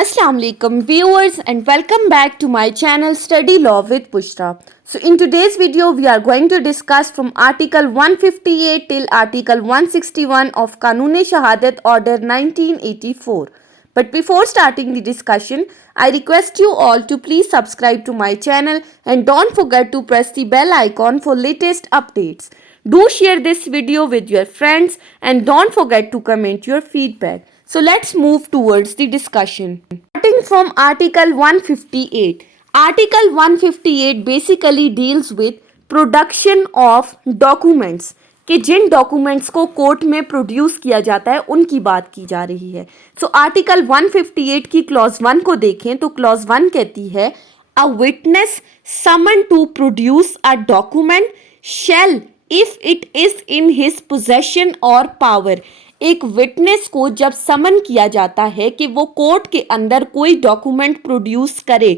Assalamu alaikum viewers and welcome back to my channel Study Law with Bushra. So in today's video we are going to discuss from Article 158 till Article 161 of Kanun-e-Shahadat Order 1984. But before starting the discussion, I request you all to please subscribe to my channel and don't forget to press the bell icon for latest updates. Do share this video with your friends and don't forget to comment your feedback. So let's move towards the discussion. Starting from Article 158. Article 158 basically deals with production of documents कि जिन documents को court में produce किया जाता है उनकी बात की जा रही है. सो आर्टिकल 158 की क्लॉज 1 को देखें तो क्लॉज 1 कहती है a witness summon to produce a document shall if it is in his possession और पावर. एक विटनेस को जब समन किया जाता है कि वो कोर्ट के अंदर कोई डॉक्यूमेंट प्रोड्यूस करे,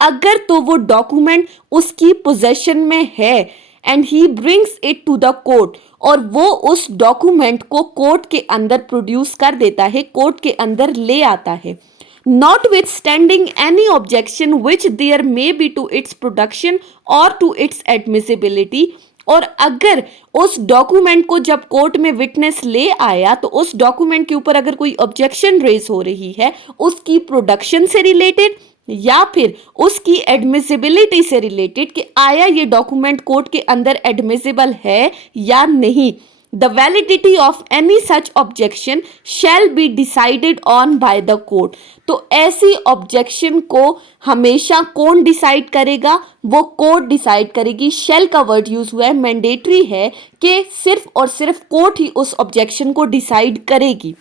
अगर तो वो डॉक्यूमेंट उसकी पोजेशन में है and he brings it to the court, और वो उस डॉक्यूमेंट को कोर्ट के अंदर प्रोड्यूस कर देता है, कोर्ट के अंदर ले आता है, notwithstanding any objection which there may be to its production or to its admissibility. और अगर उस डॉक्यूमेंट को जब कोर्ट में विटनेस ले आया तो उस डॉक्यूमेंट के ऊपर अगर कोई ऑब्जेक्शन रेज हो रही है उसकी प्रोडक्शन से रिलेटेड या फिर उसकी एडमिसिबिलिटी से रिलेटेड कि आया ये डॉक्यूमेंट कोर्ट के अंदर एडमिसिबल है या नहीं, the validity of any such objection shall be decided on by the court. तो ऐसी ऑब्जेक्शन को हमेशा कौन डिसाइड करेगा? वो कोर्ट डिसाइड करेगी. शेल का वर्ड यूज हुआ है, मैंडेटरी है कि सिर्फ और सिर्फ कोर्ट ही उस ऑब्जेक्शन को डिसाइड करेगी.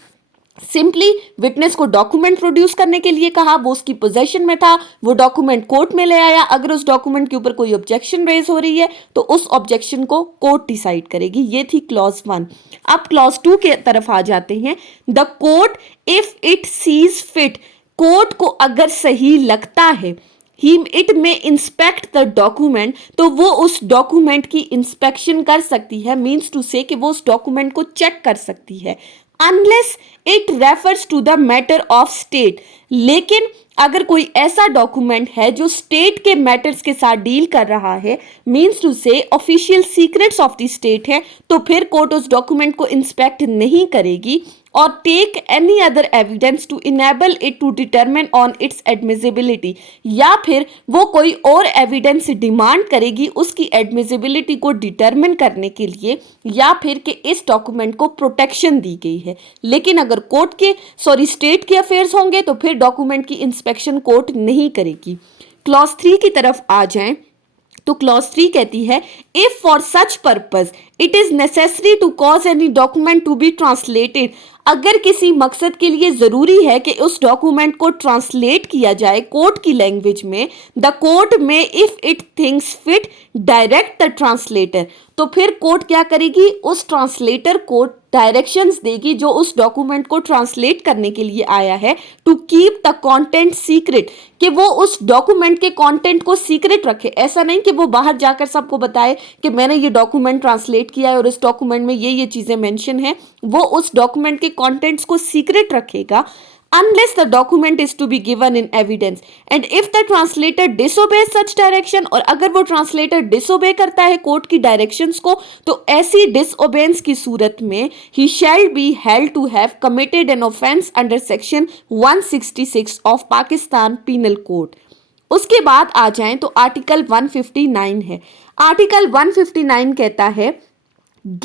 सिंपली विटनेस को डॉक्यूमेंट प्रोड्यूस करने के लिए कहा, वो उसकी पोजेशन में था, वो डॉक्यूमेंट कोर्ट में ले आया, अगर उस डॉक्यूमेंट के ऊपर कोई ऑब्जेक्शन रेज हो रही है तो उस ऑब्जेक्शन को कोर्ट डिसाइड करेगी. ये थी क्लॉज 1. अब क्लॉज 2 के तरफ आ जाते हैं. The court if it sees fit, court को अगर सही लगता है, इट में इंस्पेक्ट द डॉक्यूमेंट, तो वो उस डॉक्यूमेंट की इंस्पेक्शन कर सकती है, मीन्स टू से कि वो उस डॉक्यूमेंट को चेक कर सकती है, unless it refers to the matter of state. लेकिन अगर कोई ऐसा डॉक्यूमेंट है जो स्टेट के मैटर्स के साथ डील कर रहा है, मीन्स टू से official secrets of the state है, तो फिर कोर्ट उस डॉक्यूमेंट को इंस्पेक्ट नहीं करेगी और take any other evidence to enable it to determine on its admissibility, या फिर वो कोई और एविडेंस डिमांड करेगी उसकी एडमिसिबिलिटी को डिटरमिन करने के लिए, या फिर कि इस डॉक्यूमेंट को प्रोटेक्शन दी गई है. लेकिन अगर कोर्ट के स्टेट के अफेयर्स होंगे तो फिर डॉक्यूमेंट की इंस्पेक्शन कोर्ट नहीं करेगी. क्लॉज 3 की तरफ आ जाएं तो क्लॉज 3 कहती है if for such purpose it is necessary to cause any document to be translated, अगर किसी मकसद के लिए जरूरी है कि उस डॉक्यूमेंट को ट्रांसलेट किया जाए कोर्ट की लैंग्वेज में, द कोर्ट में if it thinks fit direct the translator, तो फिर कोर्ट क्या करेगी? उस ट्रांसलेटर को डायरेक्शंस देगी जो उस डॉक्यूमेंट को ट्रांसलेट करने के लिए आया है, to keep the content secret, कि वो उस डॉक्यूमेंट के कंटेंट को सीक्रेट रखे. ऐसा नहीं कि वो बाहर जाकर सबको बताए कि मैंने ये डॉक्यूमेंट ट्रांसलेट किया है और इस डॉक्यूमेंट में ये चीजें मेंशन है. वो उस डॉक्यूमेंट के कंटेंट्स को सीक्रेट रखेगा unless the document is to be given in evidence, and if the translator disobeys such direction, और अगर वो ट्रांसलेटर डिसोबे करता है कोर्ट की डायरेक्शंस को, तो ऐसी डिसओबेंस की सूरत में he shall be held to have committed an offense under section 166 of Pakistan Penal Code. उसके बाद आ जाएं तो आर्टिकल 159 है. आर्टिकल 159 कहता है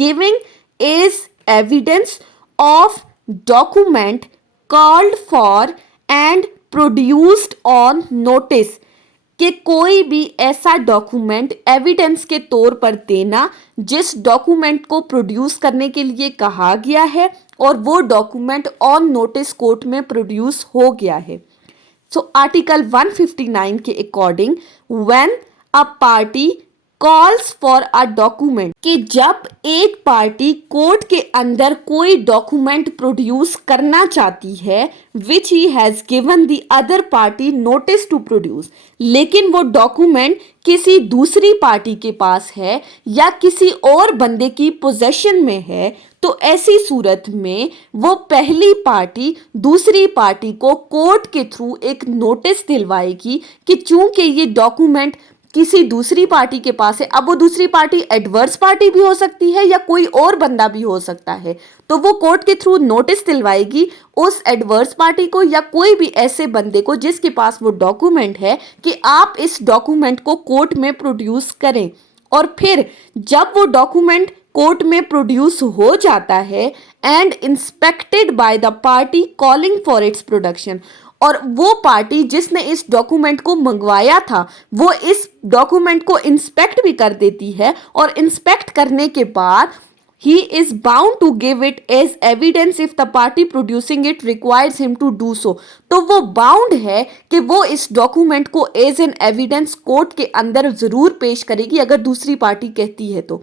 giving is evidence of document called for and produced on notice, कि कोई भी ऐसा डॉक्यूमेंट एविडेंस के तौर पर देना जिस डॉक्यूमेंट को प्रोड्यूस करने के लिए कहा गया है और वो डॉक्यूमेंट ऑन नोटिस कोर्ट में प्रोड्यूस हो गया है. सो आर्टिकल 159 के according when a party calls for a document कि जब एक पार्टी कोर्ट के अंदर कोई डॉक्यूमेंट प्रोड्यूस करना चाहती है which he has given the other party notice to produce, लेकिन वो डॉक्यूमेंट किसी दूसरी पार्टी के पास है या किसी और बंदे की पोजेशन में है, तो ऐसी सूरत में वो पहली पार्टी दूसरी पार्टी को कोर्ट के थ्रू एक नोटिस दिलवाएगी कि चूंकि ये डॉक्यूमेंट किसी दूसरी पार्टी के पास है, अब वो दूसरी पार्टी एडवर्स पार्टी भी हो सकती है या कोई और बंदा भी हो सकता है, तो वो कोर्ट के थ्रू नोटिस दिलवाएगी उस एडवर्स पार्टी को या कोई भी ऐसे बंदे को जिसके पास वो डॉक्यूमेंट है कि आप इस डॉक्यूमेंट को कोर्ट में प्रोड्यूस करें। और फिर जब वो डॉक्यूमेंट कोर्ट में प्रोड्यूस हो जाता है and inspected by the party calling for its production, और वो पार्टी जिसने इस डॉक्यूमेंट को मंगवाया था वो इस डॉक्यूमेंट को इंस्पेक्ट भी कर देती है, और इंस्पेक्ट करने के बाद he is bound to give it as evidence if the party producing it requires him to do so। तो वो बाउंड है कि वो इस डॉक्यूमेंट को एज एन एविडेंस कोर्ट के अंदर जरूर पेश करेगी अगर दूसरी पार्टी कहती है तो।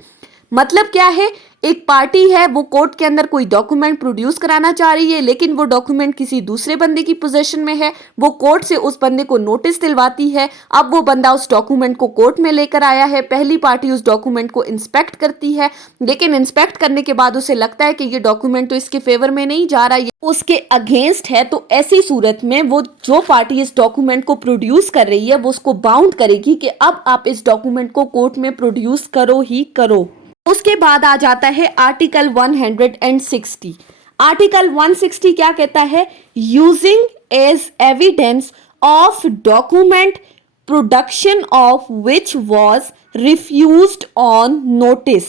मतलब क्या है, एक पार्टी है वो कोर्ट के अंदर कोई डॉक्यूमेंट प्रोड्यूस कराना चाह रही है, लेकिन वो डॉक्यूमेंट किसी दूसरे बंदे की पोजीशन में है, वो कोर्ट से उस बंदे को नोटिस दिलवाती है। अब वो बंदा उस डॉक्यूमेंट को कोर्ट में लेकर आया है, पहली पार्टी उस डॉक्यूमेंट को इंस्पेक्ट करती है, लेकिन इंस्पेक्ट करने के बाद उसे लगता है कि ये डॉक्यूमेंट तो इसके फेवर में नहीं जा रहा, ये उसके अगेंस्ट है, तो ऐसी सूरत में वो जो पार्टी इस डॉक्यूमेंट को प्रोड्यूस कर रही है वो उसको बाउंड करेगी कि अब आप इस डॉक्यूमेंट को कोर्ट में प्रोड्यूस करो ही करो। उसके बाद आ जाता है आर्टिकल 160। आर्टिकल 160 क्या कहता है, using as evidence of document production of which was refused on notice.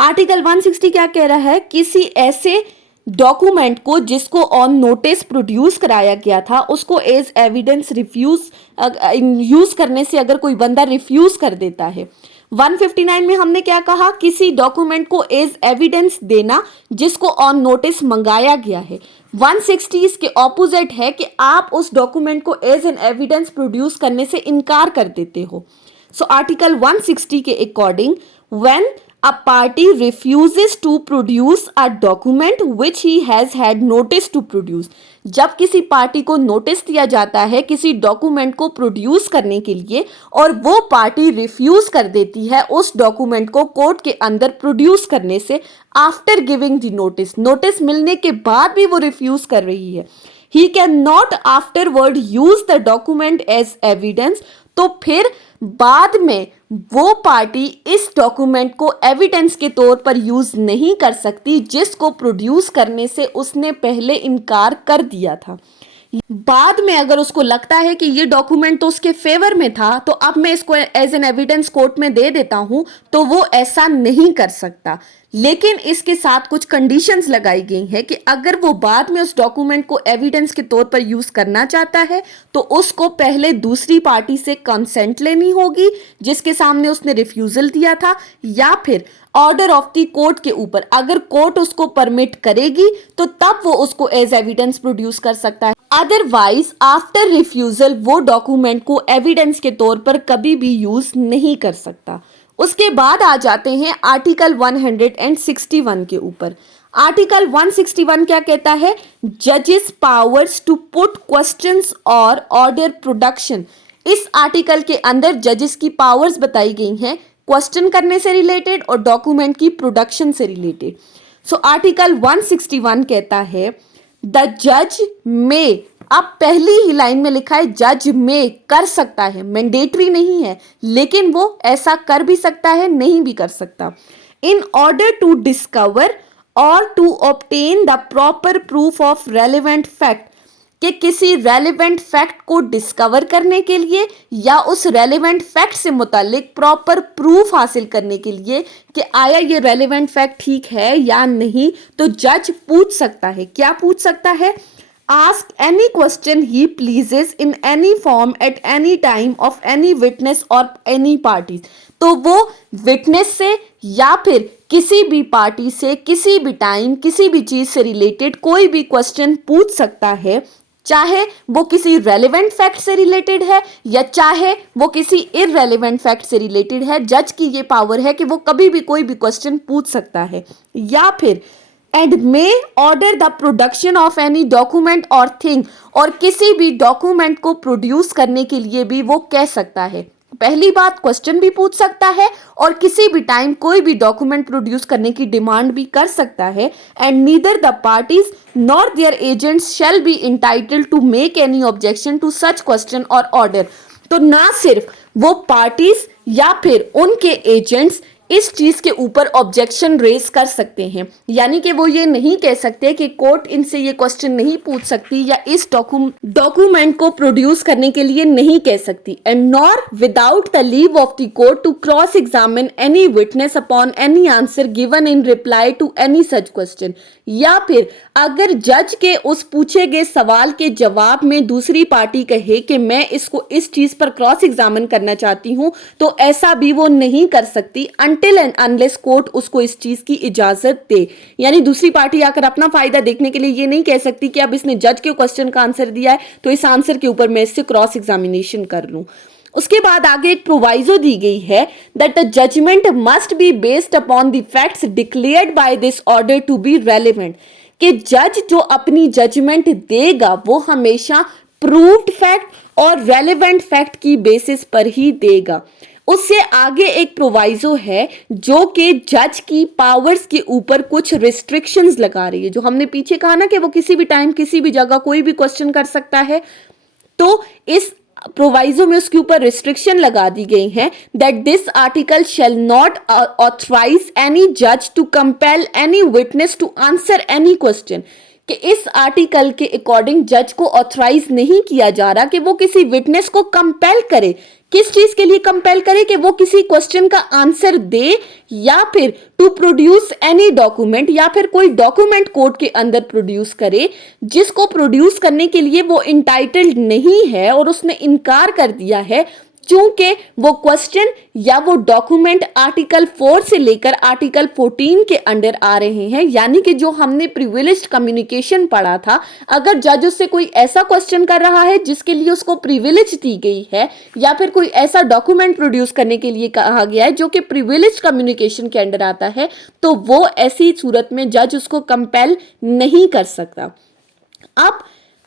Article 160 क्या कह रहा है, किसी ऐसे डॉक्यूमेंट को जिसको ऑन नोटिस प्रोड्यूस कराया गया था उसको एज एविडेंस यूज करने से अगर कोई बंदा रिफ्यूज कर देता है। 159 में हमने क्या कहा, किसी डॉक्यूमेंट को एज एविडेंस देना जिसको ऑन नोटिस मंगाया गया है। 160 इसके ऑपोजिट है कि आप उस डॉक्यूमेंट को एज एन एविडेंस प्रोड्यूस करने से इनकार कर देते हो। सो आर्टिकल 160 के according when a party refuses to produce a document which he has had notice to produce, जब किसी पार्टी को नोटिस दिया जाता है किसी डॉक्यूमेंट को प्रोड्यूस करने के लिए और वो पार्टी रिफ्यूज कर देती है उस डॉक्यूमेंट को कोर्ट के अंदर प्रोड्यूस करने से after giving the notice, notice मिलने के बाद भी वो रिफ्यूज कर रही है, he cannot afterward use the document as evidence, तो फिर बाद में वो पार्टी इस डॉक्यूमेंट को एविडेंस के तौर पर यूज नहीं कर सकती जिसको प्रोड्यूस करने से उसने पहले इनकार कर दिया था। बाद में अगर उसको लगता है कि ये डॉक्यूमेंट तो उसके फेवर में था तो अब मैं इसको एज एन एविडेंस कोर्ट में दे देता हूं, तो वो ऐसा नहीं कर सकता। लेकिन इसके साथ कुछ कंडीशंस लगाई गई हैं कि अगर वो बाद में उस डॉक्यूमेंट को एविडेंस के तौर पर यूज करना चाहता है तो उसको पहले दूसरी पार्टी से कंसेंट लेनी होगी जिसके सामने उसने रिफ्यूजल दिया था, या फिर ऑर्डर ऑफ द कोर्ट के ऊपर अगर कोर्ट उसको परमिट करेगी तो तब वो उसको एज एविडेंस प्रोड्यूस कर सकता है। अदरवाइज आफ्टर रिफ्यूजल वो डॉक्यूमेंट को एविडेंस के तौर पर कभी भी यूज नहीं कर सकता। उसके बाद आ जाते हैं आर्टिकल 161 के ऊपर। आर्टिकल 161 क्या कहता है, जजेस पावर्स टू पुट क्वेश्चंस और ऑर्डर प्रोडक्शन। इस आर्टिकल के अंदर जजेस की पावर्स बताई गई हैं क्वेश्चन करने से रिलेटेड और डॉक्यूमेंट की प्रोडक्शन से रिलेटेड। सो आर्टिकल 161 कहता है द जज में, अब पहली ही लाइन में लिखा है जज में, कर सकता है, मैंडेटरी नहीं है, लेकिन वो ऐसा कर भी सकता है नहीं भी कर सकता। इन ऑर्डर टू डिस्कवर और to obtain the proper proof of relevant fact, कि किसी रेलिवेंट फैक्ट को डिस्कवर करने के लिए या उस रेलिवेंट फैक्ट से मुतालिक प्रॉपर प्रूफ हासिल करने के लिए कि आया ये रेलिवेंट फैक्ट ठीक है या नहीं, तो जज पूछ सकता है। क्या पूछ सकता है, ask any question he pleases in any form at any time of any witness or any parties। तो वो विटनेस से या फिर किसी भी पार्टी से किसी भी टाइम किसी भी चीज से रिलेटेड कोई भी क्वेश्चन पूछ सकता है चाहे वो किसी रेलेवेंट फैक्ट से रिलेटेड है या चाहे वो किसी इररेलेवेंट फैक्ट से रिलेटेड है, जज की ये पावर है कि वो कभी भी कोई भी क्वेश्चन पूछ सकता है। या फिर and may order the production of any document और थिंग, और किसी भी डॉक्यूमेंट को प्रोड्यूस करने के लिए भी वो कह सकता है। पहली बात, क्वेश्चन भी पूछ सकता है और किसी भी टाइम कोई भी डॉक्यूमेंट प्रोड्यूस करने की डिमांड भी कर सकता है। And neither the parties nor their agents shall be entitled to make any objection to such question और ऑर्डर। तो ना सिर्फ वो पार्टीज या फिर उनके एजेंट्स इस चीज के ऊपर ऑब्जेक्शन रेज कर सकते हैं, यानी कि वो ये नहीं कह सकते कि कोर्ट इनसे ये क्वेश्चन नहीं पूछ सकती या इस डॉक्यूमेंट को प्रोड्यूस करने के लिए नहीं कह सकती। And nor without the leave of the court to cross examine any witness upon any answer given in reply to any such question. या फिर अगर जज के उस पूछे गए सवाल के जवाब में दूसरी पार्टी कहे कि मैं इसको इस चीज पर क्रॉस एग्जामिन करना चाहती हूं, तो ऐसा भी वो नहीं कर सकती अनटिल एंड अनलेस कोर्ट उसको इस चीज की इजाजत दे। यानी दूसरी पार्टी आकर अपना फायदा देखने के लिए ये नहीं कह सकती कि अब इसने जज के क्वेश्चन का आंसर दिया है तो इस आंसर के ऊपर मैं इससे क्रॉस एग्जामिनेशन कर लूं। उसके बाद आगे एक प्रोवाइजो दी गई है that the judgment must be based upon the facts declared by this order to be relevant, कि जज जो अपनी जजमेंट देगा वो हमेशा प्रूव्ड फैक्ट और रेलेवेंट फैक्ट की बेसिस पर ही देगा। उससे आगे एक प्रोवाइजो है जो कि जज की पावर्स के ऊपर कुछ रिस्ट्रिक्शंस लगा रही है। जो हमने पीछे कहा ना कि वो किसी भी टाइम किसी भी जगह कोई भी क्वेश्चन कर सकता है, तो इस प्रोवाइजो में उसके ऊपर रिस्ट्रिक्शन लगा दी गई है that this article shall not authorize any जज to compel any witness to answer any question, कि इस आर्टिकल के अकॉर्डिंग जज को ऑथराइज नहीं किया जा रहा कि वो किसी विटनेस को कंपेल करे। किस चीज के लिए कंपेल करे? कि वो किसी क्वेश्चन का आंसर दे या फिर टू प्रोड्यूस एनी डॉक्यूमेंट, या फिर कोई डॉक्यूमेंट कोर्ट के अंदर प्रोड्यूस करे जिसको प्रोड्यूस करने के लिए वो इंटाइटल्ड नहीं है और उसने इनकार कर दिया है, चूंकि वो क्वेश्चन या वो डॉक्यूमेंट आर्टिकल 4 से लेकर आर्टिकल 14 के अंडर आ रहे हैं। यानी कि जो हमने प्रिविलेज्ड कम्युनिकेशन पढ़ा था, अगर जज उससे कोई ऐसा क्वेश्चन कर रहा है जिसके लिए उसको प्रिविलेज दी गई है या फिर कोई ऐसा डॉक्यूमेंट प्रोड्यूस करने के लिए कहा गया है जो कि प्रिविलेज्ड कम्युनिकेशन के अंडर आता है, तो वो ऐसी सूरत में जज उसको कंपेल नहीं कर सकता। अब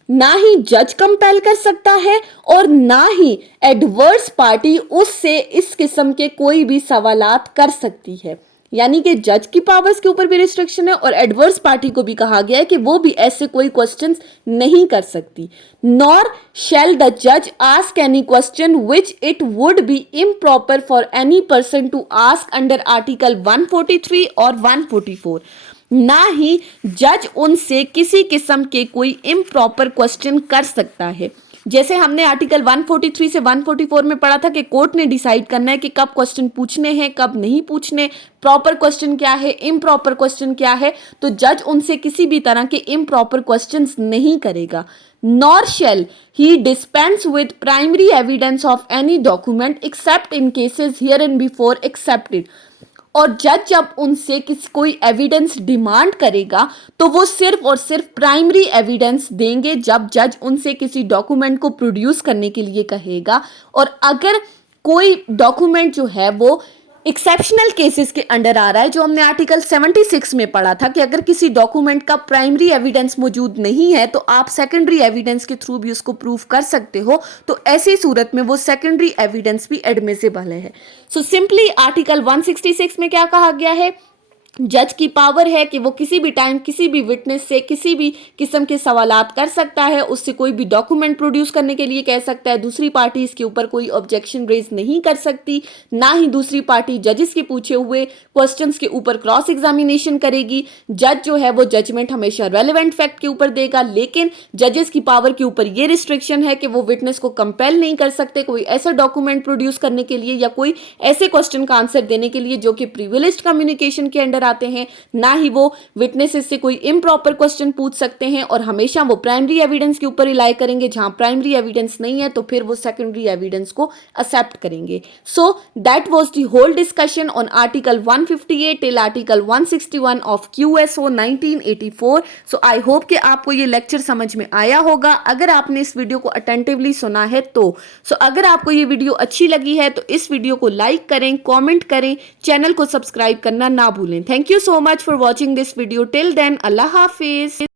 ना ही जज कंपेल कर सकता है और ना ही एडवर्स पार्टी उससे इस किस्म के कोई भी सवालात कर सकती है। यानी कि जज की पावर्स के ऊपर भी रिस्ट्रिक्शन है और एडवर्स पार्टी को भी कहा गया है कि वो भी ऐसे कोई क्वेश्चंस नहीं कर सकती। नॉर शैल द जज ask any question which it would be improper for any person to ask under article 143 और 144। ना ही जज उनसे किसी किस्म के कोई इम्प्रॉपर क्वेश्चन कर सकता है। जैसे हमने आर्टिकल 143 से 144 में पढ़ा था कि कोर्ट ने डिसाइड करना है कि कब क्वेश्चन पूछने हैं कब नहीं पूछने, प्रॉपर क्वेश्चन क्या है, इम्प्रॉपर क्वेश्चन क्या है, तो जज उनसे किसी भी तरह के इम्प्रॉपर क्वेश्चंस नहीं करेगा। Nor shall he dispense with primary evidence of any document except in cases here and before excepted. और जज जब उनसे कोई एविडेंस डिमांड करेगा तो वो सिर्फ और सिर्फ प्राइमरी एविडेंस देंगे जब जज उनसे किसी डॉक्यूमेंट को प्रोड्यूस करने के लिए कहेगा। और अगर कोई डॉक्यूमेंट जो है वो एक्सेप्शनल केसेस के अंडर आ रहा है, जो हमने आर्टिकल 76 में पढ़ा था कि अगर किसी डॉक्यूमेंट का प्राइमरी एविडेंस मौजूद नहीं है तो आप सेकेंडरी एविडेंस के थ्रू भी उसको प्रूव कर सकते हो, तो ऐसी सूरत में वो सेकेंडरी एविडेंस भी एडमिसिबल है। सो सिंपली आर्टिकल 166 में क्या कहा गया है, जज की पावर है कि वो किसी भी टाइम किसी भी विटनेस से किसी भी किस्म के सवालात कर सकता है, उससे कोई भी डॉक्यूमेंट प्रोड्यूस करने के लिए कह सकता है। दूसरी पार्टी इसके ऊपर कोई ऑब्जेक्शन रेज नहीं कर सकती, ना ही दूसरी पार्टी जजेस के पूछे हुए क्वेश्चंस के ऊपर क्रॉस एग्जामिनेशन करेगी। जज जो है वो जजमेंट हमेशा रेलेवेंट फैक्ट के ऊपर देगा, लेकिन जजेस की पावर के ऊपर ये रिस्ट्रिक्शन है कि वो विटनेस को कंपेल नहीं कर सकते कोई ऐसा डॉक्यूमेंट प्रोड्यूस करने के लिए या कोई ऐसे क्वेश्चन का आंसर देने के लिए जो कि प्रिविलेज्ड कम्युनिकेशन के अंडर अंडर आते हैं, ना ही वो विटनेसेस से कोई इम्प्रॉपर क्वेश्चन पूछ सकते हैं, और हमेशा वो प्राइमरी एविडेंस के ऊपर रिलाई करेंगे। जहां प्राइमरी एविडेंस नहीं है तो फिर वो सेकेंडरी एविडेंस को एक्सेप्ट करेंगे। So that was the whole discussion on article 158 till article 161 of QSO 1984। So I hope कि आपको ये लेक्चर समझ में आया होगा। अगर आपने इस वीडियो को अटेंटिवली सुना है तो अगर आपको ये वीडियो अच्छी लगी है तो इस वीडियो को लाइक करें, कमेंट करें, चैनल को सब्सक्राइब करना ना भूलें। Thank you so much for watching this video. Till then, अल्लाह हाफिज।